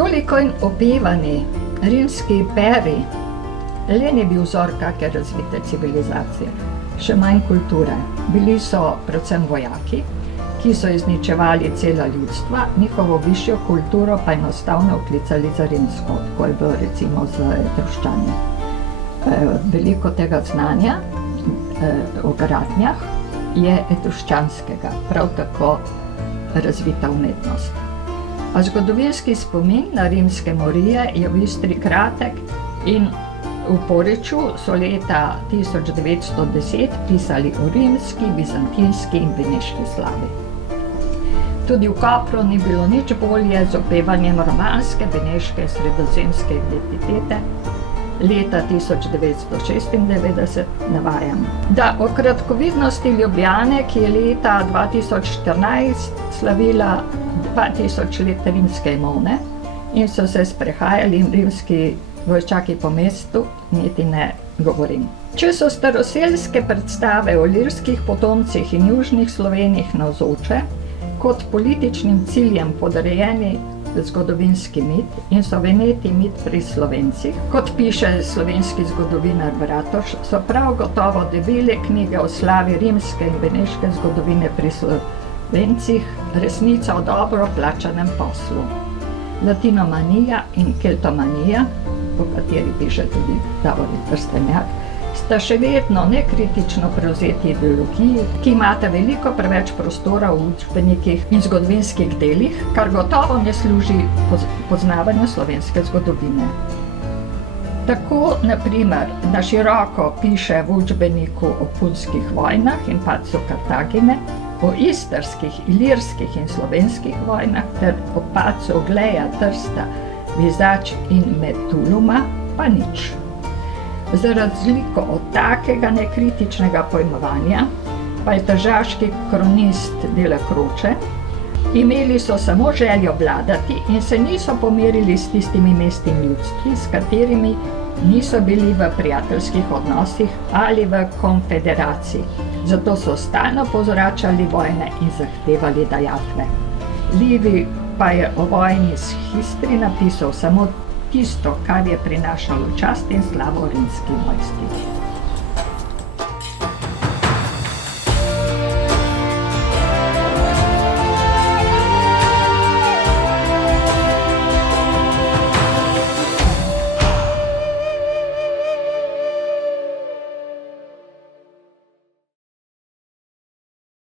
Toliko in opevani rimski imperij le ni bil vzor kake razvite civilizacije, še manj kulture. Bili so predvsem vojaki, ki so izničevali cela ljudstva, njihovo višjo kulturo pa enostavno oklicali za rimsko, tako je bilo recimo z Etruščani. Veliko tega znanja o gradnjah je etruščanskega, prav tako razvita umetnost. A zgodovinski spomin na rimske morije je v Istri kratek in v Poreču so leta 1910 pisali o rimski, bizantinski in beneški slavi. Tudi v Kopru ni bilo nič bolje z opevanjem romanske, beneške, sredozemske identitete. Leta 1996 navajam, da o kratkovidnosti Ljubljane, ki je leta 2014 slavila 2000 let rimske imone in so se sprehajali rimski vojščaki po mestu, niti ne govorim. Če so staroselske predstave o ilirskih potomcih in južnih Slovenih navzoče, kot političnim ciljem podrejeni zgodovinski mit in so veneti mit pri Slovencih, kot piše slovenski zgodovinar Bratož, so prav gotovo debele knjige o slavi rimske in beneške zgodovine pri Slovencih resnica o dobro plačanem poslu. Latinomanija in keltomanija, o kateri piše tudi Davorin Trstenjak, sta še vedno nekritično prevzeti ideologiji, ki imata veliko preveč prostora v učbenikih in zgodovinskih delih, kar gotovo ne služi poznavanju slovenske zgodovine. Tako, na primer, na široko piše v učbeniku o punskih vojnah in padcu Kartagine, o istrskih, ilirskih in slovenskih vojnah ter o padcu Ogleja, Trsta, Vizač in Metuluma pa nič. Za razliko od takega nekritičnega pojmovanja pa je tržaški kronist Dela Croce imeli so samo željo vladati in se niso pomerili s tistimi mesti in ljudstvi, s katerimi niso bili v prijateljskih odnosih ali v konfederaciji. Zato so stalno povzročali vojne in zahtevali dajatve. Livij pa je o vojni s Histri napisal samo tisto, kar je prinašalo čast in slavo rimski vojski.